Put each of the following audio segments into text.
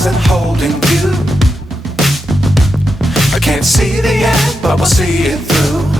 stars and holding you. I can't see the end, but we'll see it through.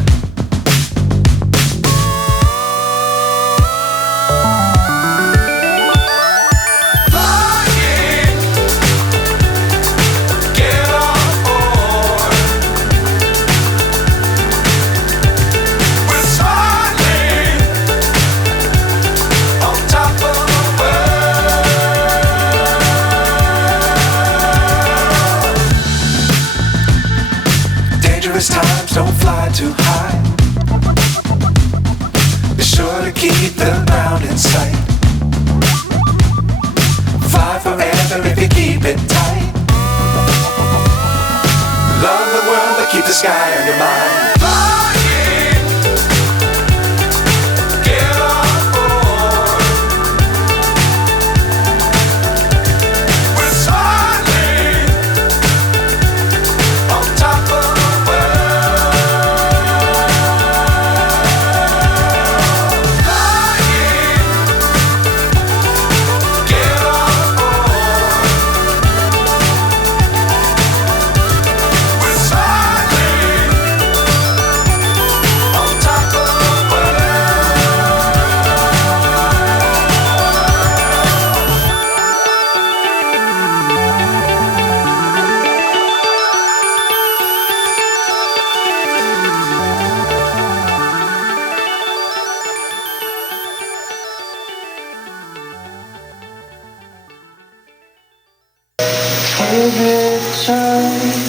Times don't fly too high. Be sure to keep the ground in sight. Fly forever if you keep it tight. Love the world but keep the sky on your mind. Every time